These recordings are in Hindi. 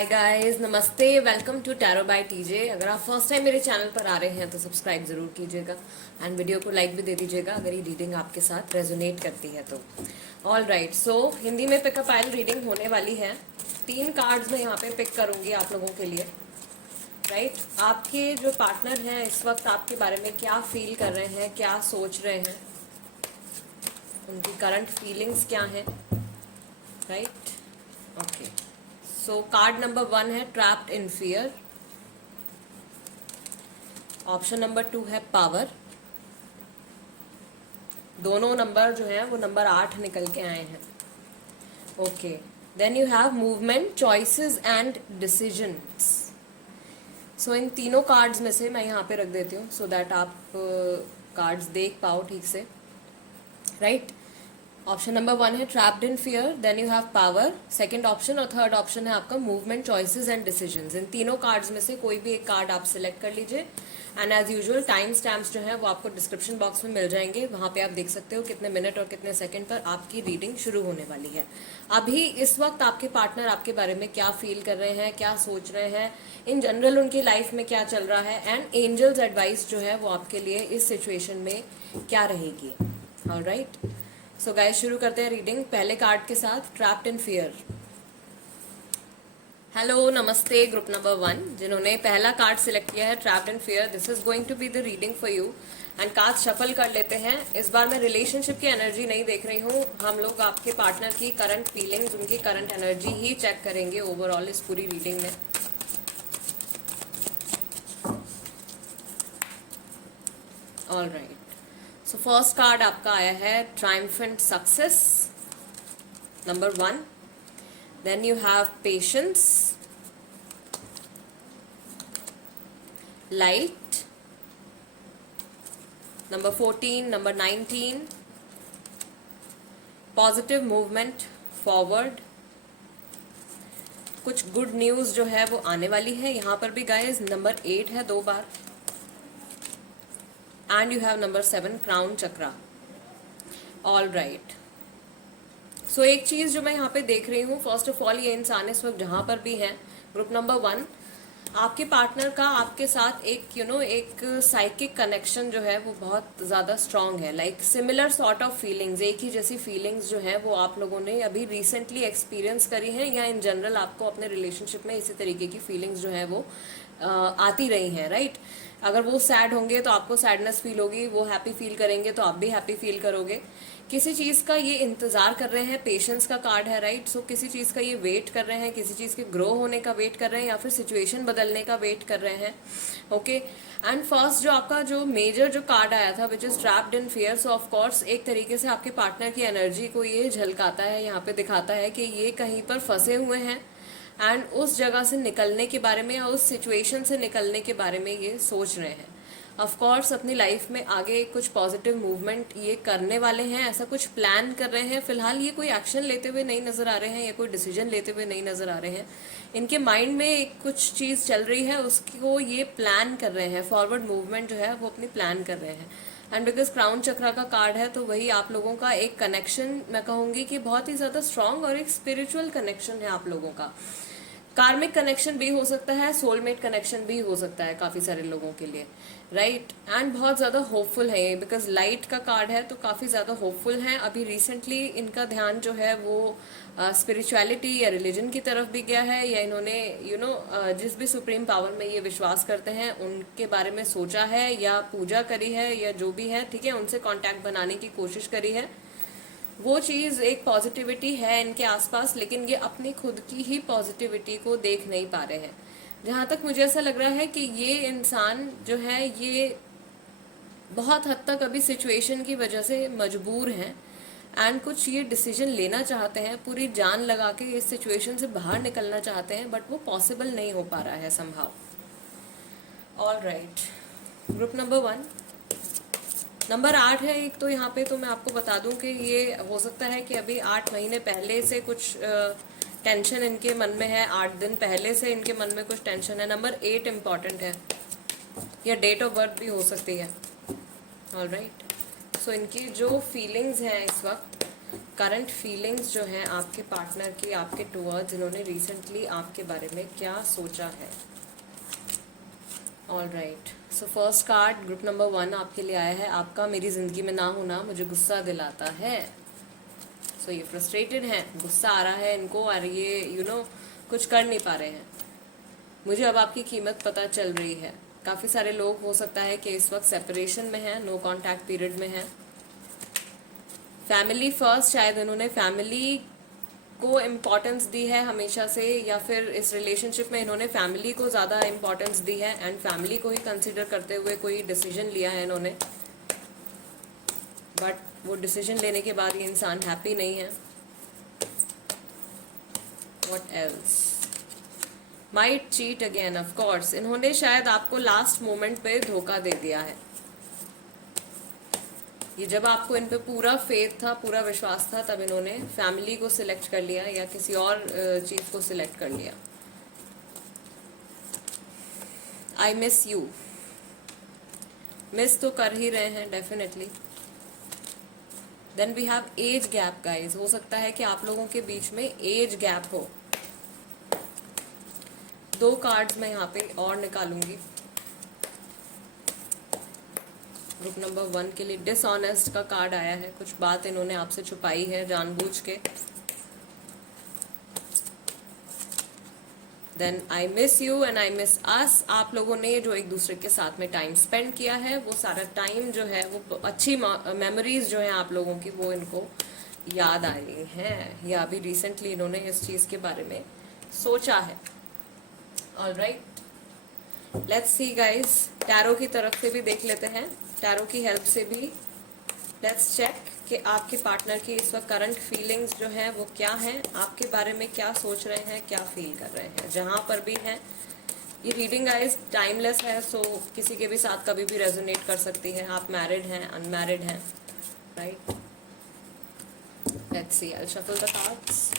हाय गाइस, नमस्ते। Welcome to tarot by TJ. अगर आप फर्स्ट टाइम मेरे चैनल पर आ रहे हैं तो सब्सक्राइब जरूर कीजिएगा एंड वीडियो को लाइक भी दे दीजिएगा अगर ये रीडिंग आपके साथ रेजोनेट करती है तो। ऑल राइट, सो हिंदी में पिकअप आयल रीडिंग होने वाली है। 3 कार्ड्स मैं यहाँ पे पिक करूंगी आप लोगों के लिए। राइट, आपके जो पार्टनर हैं इस वक्त आपके बारे में क्या फील कर रहे हैं, क्या सोच रहे हैं, उनकी करंट फीलिंग्स क्या हैं। Right, okay. So card number 1 है trapped in fear. Option number 2 है पावर। दोनों नंबर जो है वो नंबर 8 निकल के आए हैं। Okay, then you have movement, choices and decisions. So इन तीनों कार्ड्स में से मैं यहाँ पे रख देती हूँ सो दैट आप कार्ड्स देख पाओ ठीक से। राइट, ऑप्शन नंबर 1 है trapped in fear, then you have power, second option, और थर्ड ऑप्शन है आपका मूवमेंट, चॉइसेस एंड डिसीजंस। इन तीनों कार्ड्स में से कोई भी एक कार्ड आप सिलेक्ट कर लीजिए and as usual time stamps जो है वो आपको डिस्क्रिप्शन बॉक्स में मिल जाएंगे। वहां पे आप देख सकते हो कितने मिनट और कितने सेकंड पर आपकी रीडिंग शुरू होने वाली है। अभी इस वक्त आपके पार्टनर आपके बारे में क्या फील कर रहे हैं, क्या सोच रहे हैं, इन जनरल उनकी लाइफ में क्या चल रहा है एंड एंजल्स एडवाइस जो है वो आपके लिए इस सिचुएशन में क्या रहेगी। ऑलराइट, सो गाइस शुरू करते हैं रीडिंग पहले कार्ड के साथ, ट्रैप्ड इन फियर। हेलो, नमस्ते ग्रुप नंबर 1 जिन्होंने पहला कार्ड सिलेक्ट किया है trapped in fear. This is going to be the reading for you and card shuffle कर लेते हैं। इस बार मैं रिलेशनशिप की एनर्जी नहीं देख रही हूँ, हम लोग आपके पार्टनर की करंट फीलिंग्स, उनकी करंट एनर्जी ही चेक करेंगे ओवरऑल इस पूरी रीडिंग में। All right, so first card आपका आया है triumphant success number 1, then you have patience, light number 14, number 19, positive movement forward. कुछ गुड न्यूज जो है वो आने वाली है यहाँ पर भी गाइस। नंबर 8 है 2 बार and you have number 7, crown chakra. All right, so एक चीज जो मैं यहाँ पे देख रही हूँ, फर्स्ट ऑफ ऑल ये इंसान इस वक्त जहां पर भी है, ग्रुप नंबर 1, आपके पार्टनर का आपके साथ एक एक साइकिक कनेक्शन जो है वो बहुत ज्यादा स्ट्रांग है। Like similar sort of feelings, एक ही जैसी फीलिंग्स जो है वो आप लोगों ने अभी रिसेंटली एक्सपीरियंस करी हैं या इन जनरल आपको अपने रिलेशनशिप में इसी तरीके की फीलिंग्स जो है वो आती रही हैं। राइट, अगर वो सैड होंगे तो आपको सैडनेस फील होगी, वो हैप्पी फील करेंगे तो आप भी हैप्पी फील करोगे। किसी चीज का ये इंतजार कर रहे हैं, पेशेंस का कार्ड है। राइट, सो किसी चीज का ये वेट कर रहे हैं, किसी चीज के ग्रो होने का वेट कर रहे हैं या फिर सिचुएशन बदलने का वेट कर रहे हैं। ओके, एंड फर्स्ट जो आपका जो मेजर जो कार्ड आया था which is trapped in fear, so of course एक तरीके से आपके पार्टनर की एनर्जी को ये झलकाता है, यहाँ पे दिखाता है कि ये कहीं पर फंसे हुए हैं एंड उस जगह से निकलने के बारे में या उस सिचुएशन से निकलने के बारे में ये सोच रहे हैं। ऑफ कोर्स अपनी लाइफ में आगे कुछ पॉजिटिव मूवमेंट ये करने वाले हैं, ऐसा कुछ प्लान कर रहे हैं। फिलहाल ये कोई एक्शन लेते हुए नहीं नजर आ रहे हैं या कोई डिसीजन लेते हुए नहीं नजर आ रहे हैं। इनके माइंड में एक कुछ चीज चल रही है, उसको ये प्लान कर रहे हैं, फॉरवर्ड मूवमेंट जो है वो अपनी प्लान कर रहे हैं। एंड बिकॉज क्राउन चक्रा का कार्ड है तो वही आप लोगों का एक कनेक्शन, मैं कहूंगी कि बहुत ही ज्यादा स्ट्रांग और एक स्पिरिचुअल कनेक्शन है आप लोगों का। कार्मिक कनेक्शन भी हो सकता है, सोलमेट कनेक्शन भी हो सकता है काफी सारे लोगों के लिए। राइट, एंड बहुत ज्यादा होपफुल है ये, बिकॉज लाइट का कार्ड है तो काफी ज्यादा होपफुल है। अभी रिसेंटली इनका ध्यान जो है वो स्पिरिचुअलिटी या रिलीजन की तरफ भी गया है, या इन्होंने जिस भी सुप्रीम पावर में ये विश्वास करते हैं उनके बारे में सोचा है या पूजा करी है या जो भी है, ठीक है, उनसे कांटेक्ट बनाने की कोशिश करी है। वो चीज एक पॉजिटिविटी है इनके आसपास, लेकिन ये अपनी खुद की ही पॉजिटिविटी को देख नहीं पा रहे हैं। जहां तक मुझे ऐसा लग रहा है कि ये इंसान जो है ये बहुत हद तक अभी सिचुएशन की वजह से मजबूर हैं एंड कुछ ये डिसीजन लेना चाहते हैं, पूरी जान लगा के इस सिचुएशन से बाहर निकलना चाहते हैं, बट वो पॉसिबल नहीं हो पा रहा है somehow. All right, group number 1, number 8 है एक तो यहाँ पे, तो मैं आपको बता दूं कि ये हो सकता है कि अभी 8 महीने पहले से कुछ टेंशन इनके मन में है, 8 दिन पहले से इनके मन में कुछ टेंशन है। नंबर 8 इम्पॉर्टेंट है, या डेट ऑफ बर्थ भी हो सकती है। ऑल राइट, सो इनकी जो फीलिंग्स हैं इस वक्त करंट फीलिंग्स जो हैं आपके पार्टनर की आपके टुवर्ड्स, इन्होंने रिसेंटली आपके बारे में क्या सोचा है। All right, so first card group number 1 आपके लिए आया है, आपका मेरी ज़िंदगी में ना होना मुझे गुस्सा दिलाता है। सो ये फ्रस्ट्रेटेड हैं, गुस्सा आ रहा है इनको और ये कुछ कर नहीं पा रहे हैं। मुझे अब आपकी कीमत पता चल रही है। काफ़ी सारे लोग हो सकता है कि इस वक्त सेपरेशन में हैं, नो कॉन्टैक्ट पीरियड में हैं। फैमिली फर्स्ट, शायद इन्होंने फैमिली को इम्पोर्टेंस दी है हमेशा से, या फिर इस रिलेशनशिप में इन्होंने फैमिली को ज़्यादा इम्पोर्टेंस दी है एंड फैमिली को ही कंसिडर करते हुए कोई डिसीजन लिया है इन्होंने। बट वो डिसीजन लेने के बाद ये इंसान हैप्पी नहीं है। What else, might cheat again, of course इन्होंने शायद आपको लास्ट मोमेंट पे धोखा दे दिया है। ये जब आपको इन पे पूरा फेथ था, पूरा विश्वास था, तब इन्होंने फैमिली को सिलेक्ट कर लिया या किसी और चीज को सिलेक्ट कर लिया। आई मिस यू, मिस तो कर ही रहे हैं definitely. Then we have age gap guys, हो सकता है कि आप लोगों के बीच में एज गैप हो। 2 कार्ड्स मैं यहाँ पे और निकालूंगी ग्रुप नंबर 1 के लिए। डिसऑनेस्ट का कार्ड आया है, कुछ बात इन्होंने आपसे छुपाई है जानबूझ के। Then I miss you and I miss us, आप लोगों ने जो एक दूसरे के साथ में टाइम स्पेंड किया है वो सारा टाइम जो है वो अच्छी मेमोरीज जो है आप लोगों की वो इनको याद आ रही हैं, या अभी रिसेंटली इन्होंने इस चीज़ के बारे में सोचा है। All right, let's see guys, tarot की तरफ से भी देख लेते हैं, टैरो की हेल्प से भी लेट्स चेक कि आपके पार्टनर की इस वक्त करंट फीलिंग्स जो हैं वो क्या हैं, आपके बारे में क्या सोच रहे हैं, क्या फील कर रहे हैं। जहाँ पर भी हैं, ये रीडिंग गाइस टाइमलेस है, सो किसी के भी साथ कभी भी रेजोनेट कर सकती है। आप मैरिड हैं, अनमैरिड हैं, right. Let's see, I shuffle the cards.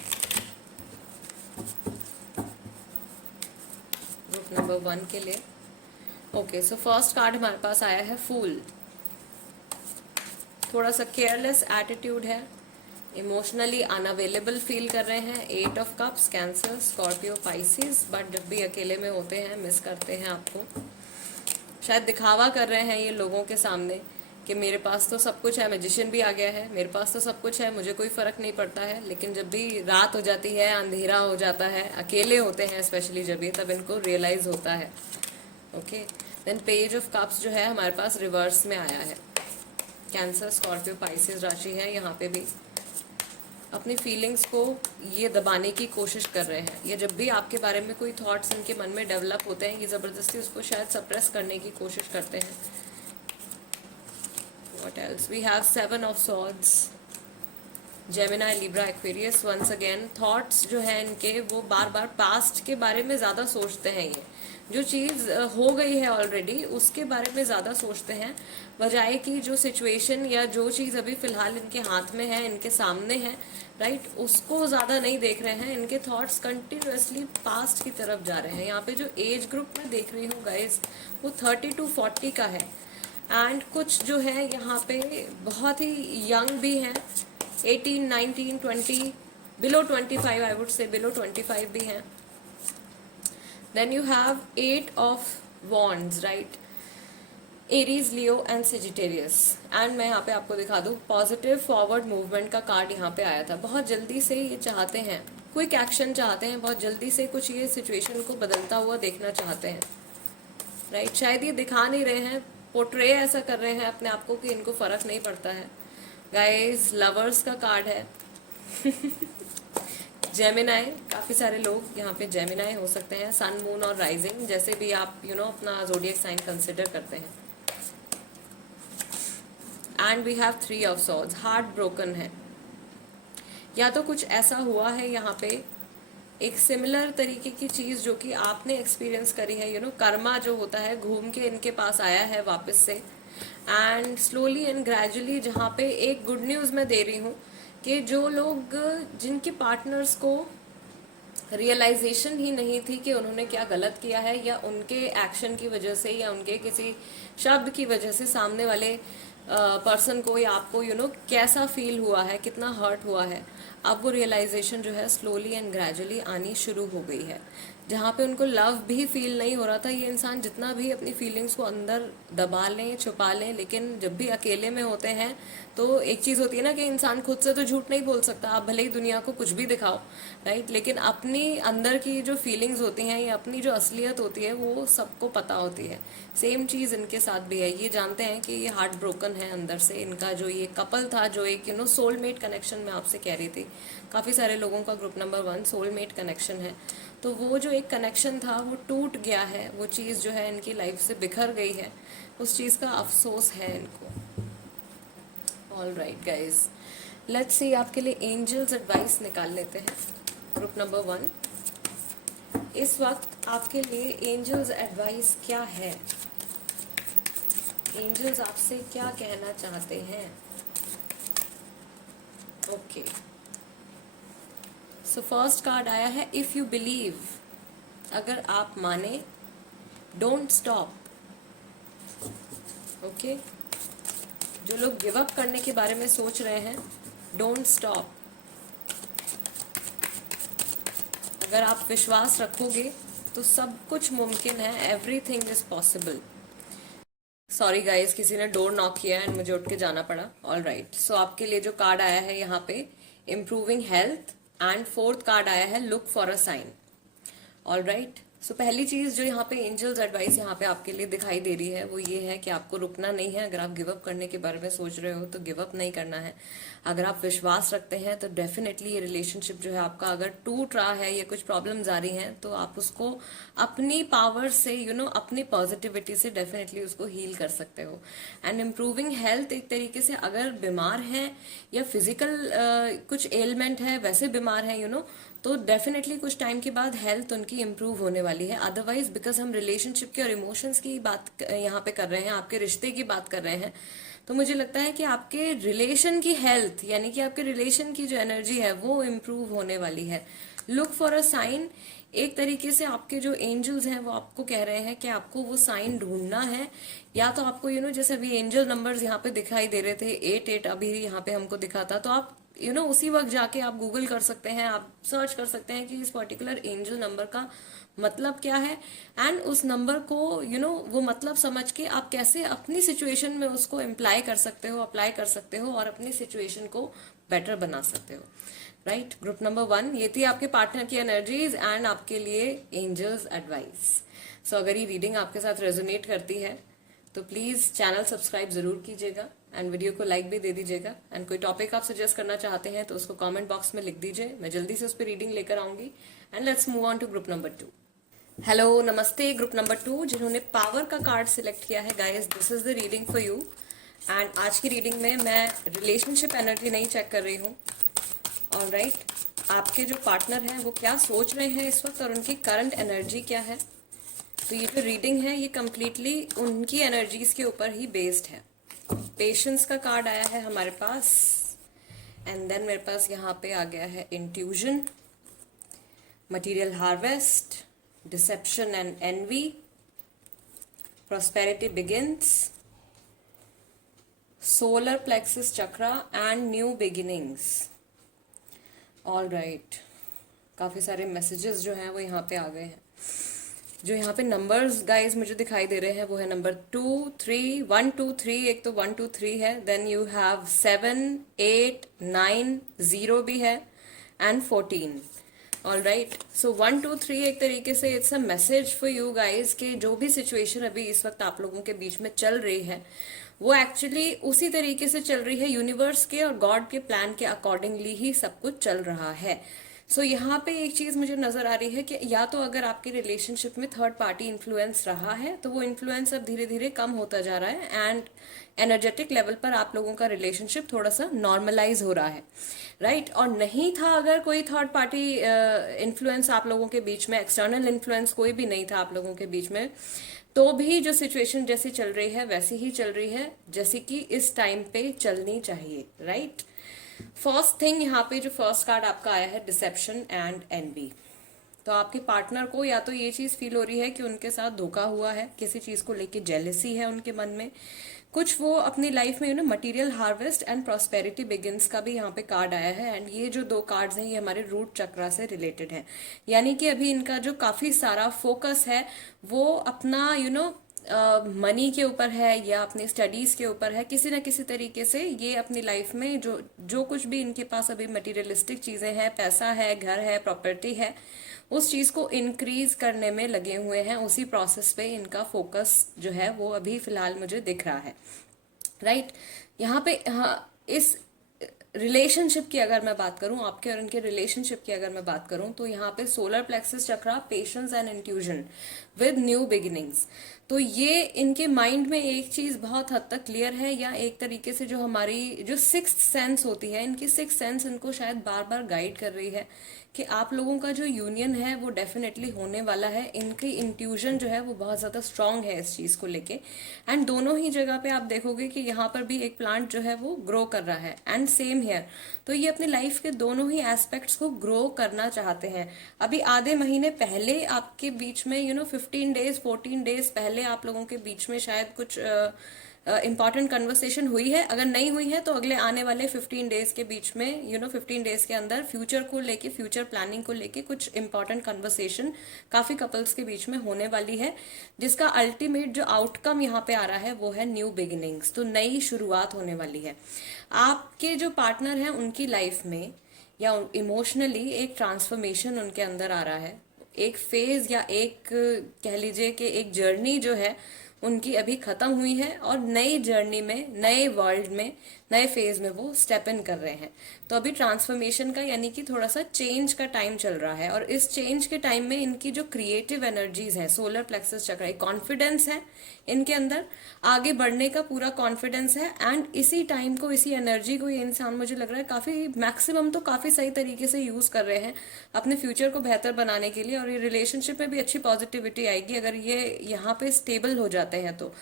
Group number 1 के लिए ओके, सो फर्स्ट कार्ड हमारे पास आया है फूल। थोड़ा सा केयरलेस एटीट्यूड है, इमोशनली अनअवेलेबल फील कर रहे हैं। 8 of cups, cancer, Scorpio, Pisces, but जब भी अकेले में होते हैं मिस करते हैं आपको। शायद दिखावा कर रहे हैं ये लोगों के सामने कि मेरे पास तो सब कुछ है, मैजिशियन भी आ गया है, मेरे पास तो सब कुछ है, मुझे कोई फ़र्क नहीं पड़ता है। लेकिन जब भी रात हो जाती है, अंधेरा हो जाता है, अकेले होते हैं स्पेशली जब ये, तब इनको रियलाइज़ होता है। Okay, then page of cups जो है हमारे पास रिवर्स में आया है। कैंसर, स्कॉर्पियो, पाइसिस राशि है, यहाँ पे भी अपनी फीलिंग्स को ये दबाने की कोशिश कर रहे हैं। ये जब भी आपके बारे में कोई थॉट्स इनके मन में डेवलप होते हैं, ये ज़बरदस्ती उसको शायद सप्रेस करने की कोशिश करते हैं। What else, we have 7 of swords, Gemini, Libra, Aquarius. Once again thoughts जो है इनके वो बार बार पास्ट के बारे में ज़्यादा सोचते हैं। ये जो चीज़ हो गई है ऑलरेडी उसके बारे में ज़्यादा सोचते हैं, बजाय कि जो सिचुएशन या जो चीज़ अभी फ़िलहाल इनके हाथ में है, इनके सामने है, राइट, उसको ज़्यादा नहीं देख रहे हैं। इनके थॉट्स कंटिन्यूसली पास्ट की तरफ जा रहे हैं। यहाँ पे जो एज ग्रुप मैं देख रही हूँ गाइज वो 30 to 40 का है, एंड कुछ जो है यहाँ पे बहुत ही यंग भी हैं, 18, 19, 20, below 25, I would say below 25 भी हैं। Then you have 8 of wands, right, Aries, Leo and Sagittarius. And मैं यहाँ पे आपको दिखा दूँ, पॉजिटिव फॉरवर्ड मूवमेंट का कार्ड यहाँ पे आया था। बहुत जल्दी से ये चाहते हैं, क्विक एक्शन चाहते हैं, बहुत जल्दी से कुछ ये सिचुएशन को बदलता हुआ देखना चाहते हैं, राइट। शायद ये दिखा नहीं रहे हैं, पोर्ट्रे ऐसा कर रहे हैं अपने आप को कि इनको फर्क नहीं पड़ता है। गाइस, लवर्स का कार्ड है। जेमिनाई, काफ़ी सारे लोग यहाँ पे जेमिनाई हो सकते हैं, सन, मून और राइजिंग, जैसे भी आप अपना जोडियक साइन कंसिडर करते हैं। And we have 3 of swords, heart broken है। या तो कुछ ऐसा हुआ है यहाँ पे, एक सिमिलर तरीके की चीज़ जो कि आपने एक्सपीरियंस करी है, कर्मा जो होता है घूम के इनके पास आया है वापस से। एंड स्लोली एंड ग्रेजुअली, जहाँ पे एक गुड न्यूज़ मैं दे रही हूँ कि जो लोग, जिनके पार्टनर्स को रियलाइजेशन ही नहीं थी कि उन्होंने क्या गलत किया है, या उनके एक्शन की वजह से या उनके किसी शब्द की वजह से सामने वाले पर्सन को या आपको कैसा फील हुआ है, कितना हर्ट हुआ है, अब वो रियलाइजेशन जो है स्लोली एंड ग्रेजुअली आनी शुरू हो गई है। जहाँ पे उनको लव भी फील नहीं हो रहा था, ये इंसान जितना भी अपनी फीलिंग्स को अंदर दबा लें, छुपा लें, लेकिन जब भी अकेले में होते हैं तो एक चीज़ होती है ना कि इंसान खुद से तो झूठ नहीं बोल सकता, आप भले ही दुनिया को कुछ भी दिखाओ, राइट, लेकिन अपनी अंदर की जो फीलिंग्स होती हैं या अपनी जो असलियत होती है वो सबको पता होती है। सेम चीज़ इनके साथ भी है। ये जानते हैं कि ये हार्ट ब्रोकन है अंदर से। इनका जो ये कपल था, जो एक सोलमेट कनेक्शन में आपसे कह रही थी, काफ़ी सारे लोगों का ग्रुप नंबर 1 सोलमेट कनेक्शन है, तो वो जो एक कनेक्शन था वो टूट गया है, वो चीज़ जो है इनकी लाइफ से बिखर गई है, उस चीज़ का अफसोस है इनको। All right guys, let's see आपके लिए एंजल्स एडवाइस निकाल लेते हैं। ग्रुप नंबर 1, इस वक्त आपके लिए एंजल्स एडवाइस क्या है? एंजल्स आपसे क्या कहना चाहते हैं? ओके, सो फर्स्ट कार्ड आया है इफ यू बिलीव, अगर आप माने, डोंट स्टॉप। ओके, जो लोग गिव अप करने के बारे में सोच रहे हैं, डोंट स्टॉप। अगर आप विश्वास रखोगे तो सब कुछ मुमकिन है, everything is possible. Sorry guys, किसी ने डोर नॉक किया एंड मुझे उठ के जाना पड़ा। ऑल राइट, सो आपके लिए जो कार्ड आया है यहाँ पे, improving health, and fourth card आया है look for a sign. All right, so पहली चीज जो यहाँ पे एंजल्स एडवाइस यहाँ पे आपके लिए दिखाई दे रही है वो ये है कि आपको रुकना नहीं है। अगर आप गिव अप करने के बारे में सोच रहे हो तो गिव अप नहीं करना है। अगर आप विश्वास रखते हैं तो डेफिनेटली ये रिलेशनशिप जो है आपका अगर टूट रहा है या कुछ प्रॉब्लम्स आ रही हैं तो आप उसको अपनी पावर से अपनी पॉजिटिविटी से डेफिनेटली उसको हील कर सकते हो। एंड इम्प्रूविंग हेल्थ, एक तरीके से अगर बीमार हैं या फिजिकल कुछ एलिमेंट है, वैसे बीमार है तो डेफिनेटली कुछ टाइम के बाद हेल्थ उनकी इम्प्रूव होने वाली है। अदरवाइज बिकॉज हम रिलेशनशिप की और इमोशंस की बात यहाँ पे कर रहे हैं, आपके रिश्ते की बात कर रहे हैं, तो मुझे लगता है कि आपके रिलेशन की हेल्थ, यानी कि आपके रिलेशन की जो एनर्जी है वो इम्प्रूव होने वाली है। लुक फॉर अ साइन, एक तरीके से आपके जो एंजल्स हैं वो आपको कह रहे हैं कि आपको वो साइन ढूंढना है। या तो आपको जैसे अभी एंजल नंबर्स यहाँ पे दिखाई दे रहे थे, 8 अभी यहाँ पे हमको दिखा था, तो आप उसी वक्त जाके आप गूगल कर सकते हैं, आप सर्च कर सकते हैं कि इस पर्टिकुलर एंजल नंबर का मतलब क्या है, एंड उस नंबर को वो मतलब समझ के आप कैसे अपनी सिचुएशन में उसको इम्प्लाई कर सकते हो, अप्लाई कर सकते हो और अपनी सिचुएशन को बेटर बना सकते हो। राइट, ग्रुप नंबर 1, ये थी आपके पार्टनर की एनर्जीज एंड आपके लिए एंजल्स एडवाइस। सो अगर ये रीडिंग आपके साथ रेजोनेट करती है तो प्लीज चैनल सब्सक्राइब जरूर कीजिएगा एंड वीडियो को लाइक भी दे दीजिएगा। एंड कोई टॉपिक आप सजेस्ट करना चाहते हैं तो उसको कमेंट बॉक्स में लिख दीजिए, मैं जल्दी से उस पर रीडिंग लेकर आऊंगी। And let's move on to group number 2। Hello, नमस्ते ग्रुप नंबर 2, जिन्होंने पावर का कार्ड सिलेक्ट किया है guys, this is the reading for you. And आज की रीडिंग में मैं रिलेशनशिप एनर्जी नहीं चेक कर रही हूँ। ऑल राइट, आपके जो पार्टनर हैं वो क्या सोच रहे हैं इस वक्त और उनकी करंट एनर्जी क्या है। तो ये जो रीडिंग है ये कम्प्लीटली उनकी एनर्जीज के ऊपर ही बेस्ड है। पेशेंस का कार्ड आया है हमारे पास, एंड देन मेरे पास यहाँ पे आ गया है intuition, material harvest, deception and envy, prosperity begins, solar plexus chakra and new beginnings. All right, काफी सारे मैसेजेस जो हैं वो यहाँ पे आ गए हैं। जो यहाँ पे नंबर्स गाइज मुझे दिखाई दे रहे हैं वो है नंबर 2, 3, 1, 2, 3, एक तो 1, 2, 3 है, देन यू हैव 7, 8, 9, 0 भी है एंड 14। ऑल राइट, सो 1, 2, 3 एक तरीके से it's a message for you guys कि जो भी सिचुएशन अभी इस वक्त आप लोगों के बीच में चल रही है वो एक्चुअली उसी तरीके से चल रही है, यूनिवर्स के और गॉड के प्लान के अकॉर्डिंगली ही सब कुछ चल रहा है। सो यहाँ पे एक चीज मुझे नजर आ रही है कि या तो अगर आपके रिलेशनशिप में थर्ड पार्टी इन्फ्लुएंस रहा है तो वो इन्फ्लुएंस अब धीरे धीरे कम होता जा रहा है एंड एनर्जेटिक लेवल पर आप लोगों का रिलेशनशिप थोड़ा सा नॉर्मलाइज हो रहा है। राइट, और नहीं था अगर कोई थर्ड पार्टी इन्फ्लुएंस आप लोगों के बीच में, एक्सटर्नल इन्फ्लुएंस कोई भी नहीं था आप लोगों के बीच में, तो भी जो सिचुएशन जैसी चल रही है वैसी ही चल रही है जैसी कि इस टाइम पे चलनी चाहिए। राइट, फर्स्ट थिंग यहाँ पे जो फर्स्ट कार्ड आपका आया है, डिसेप्शन एंड एनवी। तो आपके पार्टनर को या तो ये चीज फील हो रही है कि उनके साथ धोखा हुआ है, किसी चीज को लेके जेलेसी है उनके मन में, कुछ वो अपनी लाइफ में material harvest and prosperity begins का भी यहाँ पे कार्ड आया है। एंड ये जो 2 कार्ड्स हैं ये हमारे रूट चक्रा से रिलेटेड है, यानी कि अभी इनका जो काफी सारा फोकस है वो अपना मनी के ऊपर है या अपनी स्टडीज के ऊपर है। किसी ना किसी तरीके से ये अपनी लाइफ में जो जो कुछ भी इनके पास अभी मटेरियलिस्टिक चीजें हैं, पैसा है, घर है, प्रॉपर्टी है, उस चीज को इंक्रीज करने में लगे हुए हैं। उसी प्रोसेस पे इनका फोकस जो है वो अभी फिलहाल मुझे दिख रहा है। राइट, यहाँ पे हाँ, इस रिलेशनशिप की अगर मैं बात करूं, आपके और इनके रिलेशनशिप की अगर मैं बात करूं, तो यहाँ पे solar plexus chakra, patience and intuition with new beginnings. तो ये इनके माइंड में एक चीज बहुत हद तक क्लियर है, या एक तरीके से जो हमारी जो सिक्स्थ सेंस होती है, इनकी सिक्स्थ सेंस इनको शायद बार बार गाइड कर रही है कि आप लोगों का जो यूनियन है वो डेफिनेटली होने वाला है। इनकी इंट्यूजन जो है वो बहुत ज्यादा स्ट्रांग है इस चीज को लेके। एंड दोनों ही जगह पे आप देखोगे कि यहाँ पर भी एक प्लांट जो है वो ग्रो कर रहा है, एंड सेम हेयर। तो ये अपनी लाइफ के दोनों ही एस्पेक्ट्स को ग्रो करना चाहते हैं। अभी आधे महीने पहले आपके बीच में 15 डेज 14 डेज पहले आप लोगों के बीच में शायद कुछ इंपॉर्टेंट कन्वर्सेशन हुई है। अगर नहीं हुई है तो अगले आने वाले 15 डेज के बीच में 15 डेज के अंदर फ्यूचर को लेके, फ्यूचर प्लानिंग को लेके कुछ इंपॉर्टेंट कन्वर्सेशन काफी कपल्स के बीच में होने वाली है, जिसका अल्टीमेट जो आउटकम यहाँ पे आ रहा है वो है न्यू बिगिनिंग्स। तो नई शुरुआत होने वाली है। आपके जो पार्टनर है उनकी लाइफ में या इमोशनली एक ट्रांसफॉर्मेशन उनके अंदर आ रहा है। एक फेज या एक कह लीजिए कि एक जर्नी जो है उनकी अभी खत्म हुई है, और नई जर्नी में, नए वर्ल्ड में, नए फेज में वो स्टेप इन कर रहे हैं। तो अभी ट्रांसफॉर्मेशन का यानी कि थोड़ा सा चेंज का टाइम चल रहा है, और इस चेंज के टाइम में इनकी जो क्रिएटिव एनर्जीज हैं, सोलर प्लेक्सस चक्र, कॉन्फिडेंस है इनके अंदर, आगे बढ़ने का पूरा कॉन्फिडेंस है। एंड इसी टाइम को, इसी एनर्जी को ये इंसान मुझे लग रहा है काफी मैक्सिमम तो काफी सही तरीके से यूज कर रहे हैं अपने फ्यूचर को बेहतर बनाने के लिए। और ये रिलेशनशिप में भी अच्छी पॉजिटिविटी आएगी अगर ये यहाँ पे स्टेबल हो जाते हैं। तो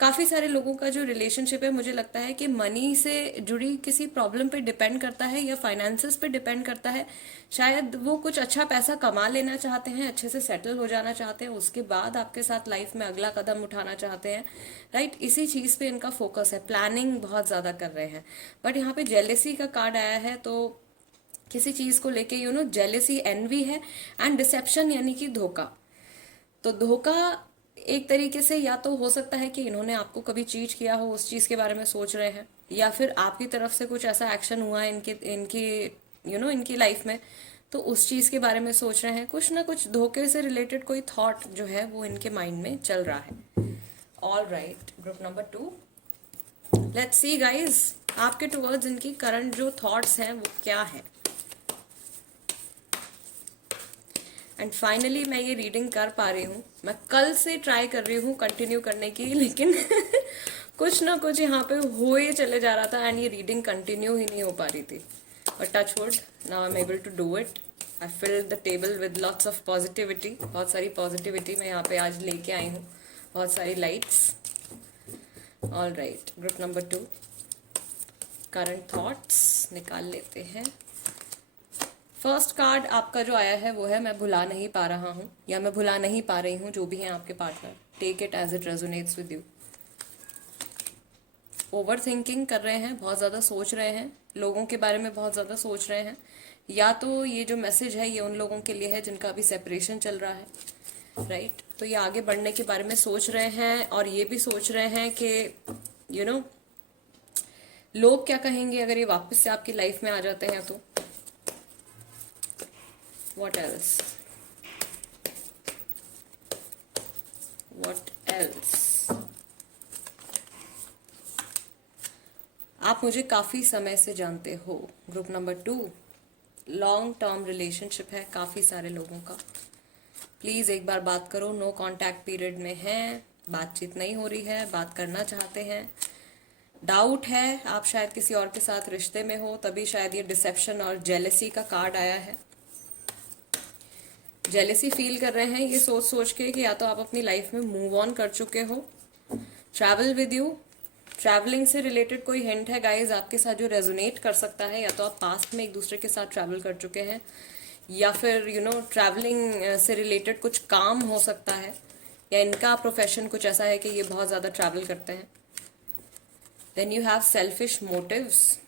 काफी सारे लोगों का जो रिलेशनशिप है मुझे लगता है कि मनी से जुड़ी किसी प्रॉब्लम पे डिपेंड करता है या फाइनेंसेस पे डिपेंड करता है। शायद वो कुछ अच्छा पैसा कमा लेना चाहते हैं, अच्छे से सेटल हो जाना चाहते हैं, उसके बाद आपके साथ लाइफ में अगला कदम उठाना चाहते हैं। राइट, इसी चीज पे इनका फोकस है, प्लानिंग बहुत ज्यादा कर रहे हैं। बट यहाँ पे जेलेसी का कार्ड आया है, तो किसी चीज को लेके जेलेसी, एनवी है, एंड डिसेप्शन यानी कि धोखा। तो धोखा एक तरीके से या तो हो सकता है कि इन्होंने आपको कभी चीट किया हो, उस चीज के बारे में सोच रहे हैं, या फिर आपकी तरफ से कुछ ऐसा एक्शन हुआ है इनकी इनकी इनकी लाइफ में, तो उस चीज के बारे में सोच रहे हैं। कुछ ना कुछ धोखे से रिलेटेड कोई थॉट जो है वो इनके माइंड में चल रहा है। All right, group number 2, let's see guys, आपके टुवर्ड्स इनकी करंट जो थॉट्स हैं वो क्या है। एंड फाइनली मैं ये रीडिंग कर पा रही हूँ। मैं कल से ट्राई कर रही हूँ कंटिन्यू करने की, लेकिन कुछ ना कुछ यहाँ पे हो ही चले जा रहा था, एंड ये रीडिंग कंटिन्यू ही नहीं हो पा रही थी। But touch wood, now I am able to do it. I filled the table with lots of positivity. बहुत सारी पॉजिटिविटी मैं यहाँ पे आज लेके आई हूँ, बहुत सारी lights. All right, group number 2, current thoughts निकाल लेते हैं। फर्स्ट कार्ड आपका जो आया है वो है मैं भुला नहीं पा रहा हूँ, या मैं भुला नहीं पा रही हूँ, जो भी है आपके partner. Take it as it resonates with you. Over thinking कर रहे हैं, बहुत ज़्यादा सोच रहे हैं, लोगों के बारे में बहुत ज़्यादा सोच रहे हैं। या तो ये जो मैसेज है ये उन लोगों के लिए है जिनका अभी सेपरेशन चल रहा है। राइट, तो ये आगे बढ़ने के बारे में सोच रहे हैं, और ये भी सोच रहे हैं कि लोग क्या कहेंगे अगर ये वापस से आपकी लाइफ में आ जाते हैं तो। What else? What else? आप मुझे काफी समय से जानते हो। Group number 2, long term relationship है काफी सारे लोगों का। प्लीज एक बार बात करो। नो कांटेक्ट पीरियड में है, बातचीत नहीं हो रही है, बात करना चाहते हैं, डाउट है, आप शायद किसी और के साथ रिश्ते में हो, तभी शायद ये डिसेप्शन और जेलेसी का कार्ड आया है। जेलेसी फील कर रहे हैं ये सोच सोच के कि या तो आप अपनी लाइफ में मूव ऑन कर चुके हो। ट्रैवल विद यू, ट्रैवलिंग से रिलेटेड कोई हिंट है गाइज आपके साथ जो रेजोनेट कर सकता है। या तो आप पास्ट में एक दूसरे के साथ ट्रैवल कर चुके हैं, या फिर ट्रैवलिंग से रिलेटेड कुछ काम हो सकता है, या इनका प्रोफेशन कुछ ऐसा है कि ये बहुत ज़्यादा ट्रैवल करते हैं। Then you have selfish motives,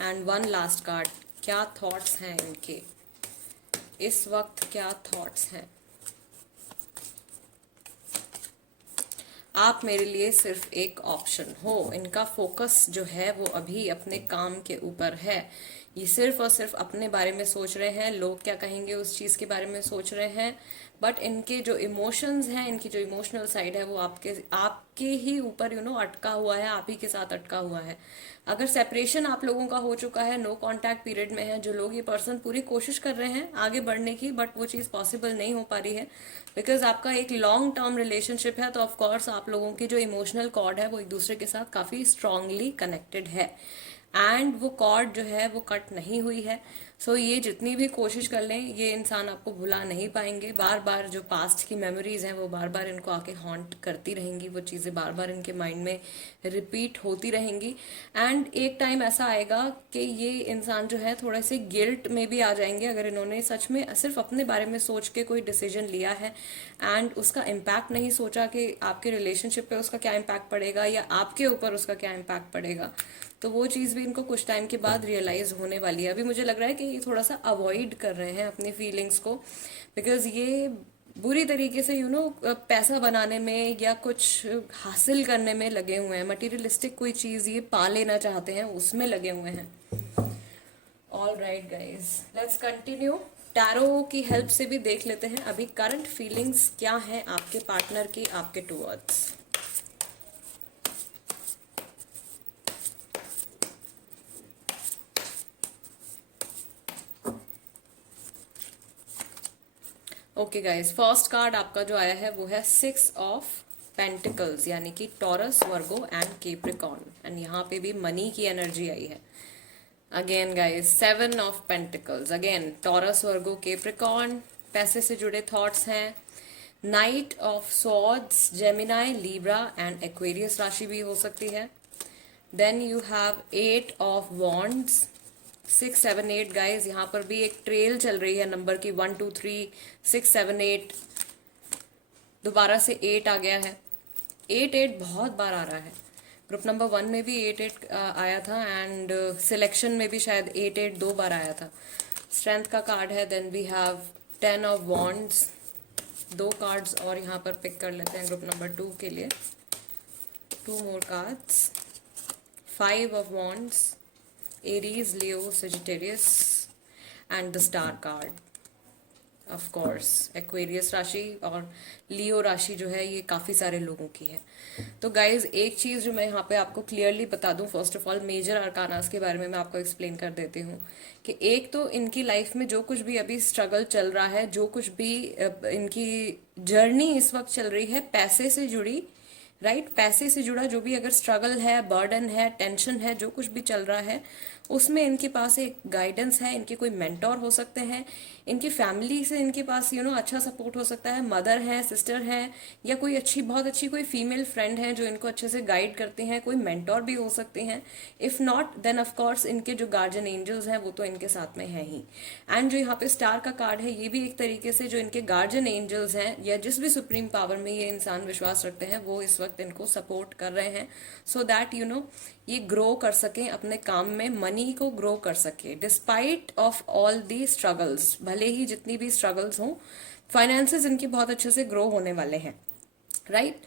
and one last card, क्या थॉट्स हैं इनके इस वक्त, क्या थॉट्स हैं। आप मेरे लिए सिर्फ एक ऑप्शन हो। इनका फोकस जो है वो अभी अपने काम के ऊपर है। ये सिर्फ और सिर्फ अपने बारे में सोच रहे हैं, लोग क्या कहेंगे उस चीज के बारे में सोच रहे हैं, बट इनके जो इमोशंस हैं, इनकी जो इमोशनल साइड है वो आपके ही ऊपर अटका हुआ है, आप ही के साथ अटका हुआ है। अगर सेपरेशन आप लोगों का हो चुका है, नो कांटेक्ट पीरियड में है, जो लोग ये पर्सन पूरी कोशिश कर रहे हैं आगे बढ़ने की, बट वो चीज़ पॉसिबल नहीं हो पा रही है बिकॉज आपका एक लॉन्ग टर्म रिलेशनशिप है, तो ऑफकोर्स आप लोगों की जो इमोशनल कॉर्ड है वो एक दूसरे के साथ काफ़ी स्ट्रांगली कनेक्टेड है, एंड वो कॉर्ड जो है वो कट नहीं हुई है। सो ये जितनी भी कोशिश कर लें, ये इंसान आपको भुला नहीं पाएंगे। बार बार जो पास्ट की मेमोरीज हैं वो बार बार इनको आके हॉन्ट करती रहेंगी, वो चीज़ें बार बार इनके माइंड में रिपीट होती रहेंगी, एंड एक टाइम ऐसा आएगा कि ये इंसान जो है थोड़े से गिल्ट में भी आ जाएंगे अगर इन्होंने सच में सिर्फ अपने बारे में सोच के कोई डिसीजन लिया है एंड उसका इम्पैक्ट नहीं सोचा कि आपके रिलेशनशिप पे उसका क्या इम्पैक्ट पड़ेगा या आपके ऊपर उसका क्या इम्पैक्ट पड़ेगा। तो वो चीज़ भी इनको कुछ टाइम के बाद रियलाइज होने वाली है। अभी मुझे लग रहा है कि ये थोड़ा सा अवॉइड कर रहे हैं अपनी फीलिंग्स को, बिकॉज ये बुरी तरीके से पैसा बनाने में या कुछ हासिल करने में लगे हुए हैं, मटीरियलिस्टिक कोई चीज़ ये पा लेना चाहते हैं, उसमें लगे हुए हैं। All right guys, let's continue. Tarot की हेल्प से भी देख लेते हैं अभी करंट फीलिंग्स क्या है आपके पार्टनर की आपके towards. Okay guys, first card आपका जो आया है वो है 6 ऑफ पेंटिकल्स, यानी कि Taurus, Virgo and Capricorn, and यहाँ पे भी मनी की एनर्जी आई है। Again guys 7 of pentacles, again Taurus, Virgo, Capricorn, पैसे से जुड़े थॉट्स हैं। Knight of swords, Gemini, Libra and Aquarius राशि भी हो सकती है। Then you have 8 of wands, 6, 7, 8 guys, यहाँ पर भी एक ट्रेल चल रही है नंबर की 1, 2, 3, 6, 7, 8, दोबारा से 8 आ गया है। 8, 8 बहुत बार आ रहा है। ग्रुप नंबर 1 में भी 8, 8 आया था, एंड सिलेक्शन में भी शायद 8, 8 2 बार आया था। स्ट्रेंथ का कार्ड है। Then we have 10 of wands, 2 cards और यहाँ पर पिक कर लेते हैं ग्रुप नंबर 2 के लिए, 2 more cards. 5 of wands, Aries, Leo, Sagittarius, and the Star card. Of course, Aquarius राशि और Leo राशि जो है ये काफ़ी सारे लोगों की है। तो गाइज एक चीज़ जो मैं यहाँ पे आपको क्लियरली बता दूँ, फर्स्ट ऑफ ऑल मेजर अरकानास के बारे में मैं आपको एक्सप्लेन कर देती हूँ कि एक तो इनकी लाइफ में जो कुछ भी अभी स्ट्रगल चल रहा है, जो कुछ भी इनकी जर्नी इस वक्त चल रही है पैसे से जुड़ी, राइट, पैसे से जुड़ा जो भी अगर स्ट्रगल है, बर्डन है, टेंशन है, जो कुछ भी चल रहा है उसमें इनके पास एक गाइडेंस है, इनके कोई मेंटोर हो सकते हैं, इनकी फैमिली से इनके पास अच्छा सपोर्ट हो सकता है, मदर है, सिस्टर है, या कोई अच्छी, बहुत अच्छी कोई फीमेल फ्रेंड है जो इनको अच्छे से गाइड करती हैं, कोई मेंटोर भी हो सकते हैं। If not then of course इनके जो गार्जियन एंजल्स हैं वो तो इनके साथ में है ही। एंड जो यहाँ पे स्टार का कार्ड है ये भी एक तरीके से जो इनके गार्जियन एंजल्स हैं या जिस भी सुप्रीम पावर में ये इंसान विश्वास रखते हैं वो इस वक्त इनको सपोर्ट कर रहे हैं, सो दैट ये ग्रो कर सकें अपने काम में, मनी को ग्रो कर सके despite of all the struggles. भले ही जितनी भी स्ट्रगल्स हों, फाइनेंसेस इनके बहुत अच्छे से ग्रो होने वाले हैं, राइट।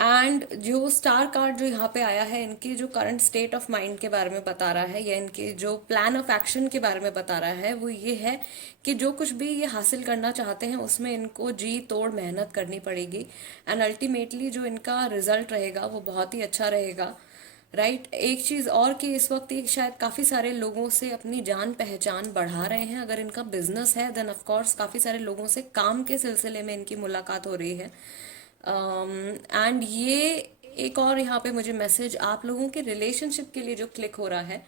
एंड जो स्टार कार्ड जो यहाँ पे आया है इनकी जो करंट स्टेट ऑफ माइंड के बारे में बता रहा है या इनके जो प्लान ऑफ एक्शन के बारे में बता रहा है वो ये है कि जो कुछ भी ये हासिल करना चाहते हैं उसमें इनको जी तोड़ मेहनत करनी पड़ेगी, एंड अल्टीमेटली जो इनका रिजल्ट रहेगा वो बहुत ही अच्छा रहेगा, राइट। एक चीज और कि इस वक्त ये शायद काफी सारे लोगों से अपनी जान पहचान बढ़ा रहे हैं। अगर इनका बिजनेस है देन ऑफ कोर्स काफी सारे लोगों से काम के सिलसिले में इनकी मुलाकात हो रही है। एंड ये एक और यहाँ पे मुझे मैसेज आप लोगों के रिलेशनशिप के लिए जो क्लिक हो रहा है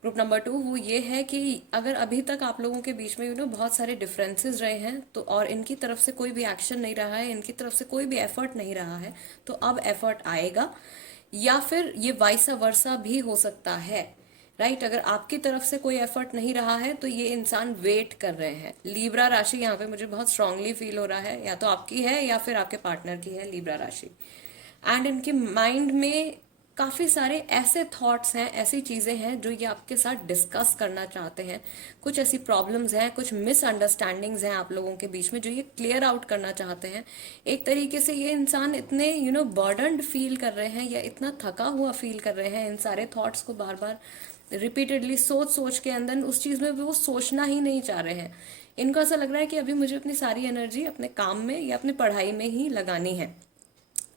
ग्रुप नंबर 2 वो ये है कि अगर अभी तक आप लोगों के बीच में बहुत सारे डिफरेंसेस रहे हैं तो और इनकी तरफ से कोई भी एक्शन नहीं रहा है, इनकी तरफ से कोई भी एफर्ट नहीं रहा है, तो अब एफर्ट आएगा, या फिर ये वाइसा वर्सा भी हो सकता है, राइट। अगर आपकी तरफ से कोई एफर्ट नहीं रहा है तो ये इंसान वेट कर रहे हैं। लीब्रा राशि यहाँ पे मुझे बहुत स्ट्रांगली फील हो रहा है, या तो आपकी है या फिर आपके पार्टनर की है लीब्रा राशि। एंड इनके माइंड में काफ़ी सारे ऐसे थॉट्स हैं, ऐसी चीज़ें हैं जो ये आपके साथ डिस्कस करना चाहते हैं। कुछ ऐसी प्रॉब्लम्स हैं, कुछ मिसअंडरस्टैंडिंग्स हैं आप लोगों के बीच में जो ये क्लियर आउट करना चाहते हैं। एक तरीके से ये इंसान इतने बर्डन्ड फील कर रहे हैं या इतना थका हुआ फील कर रहे हैं इन सारे थॉट्स को बार बार रिपीटेडली सोच सोच के अंदर उस चीज़ में वो सोचना ही नहीं चाह रहे हैं। इनको ऐसा लग रहा है कि अभी मुझे अपनी सारी एनर्जी अपने काम में या अपनी पढ़ाई में ही लगानी है,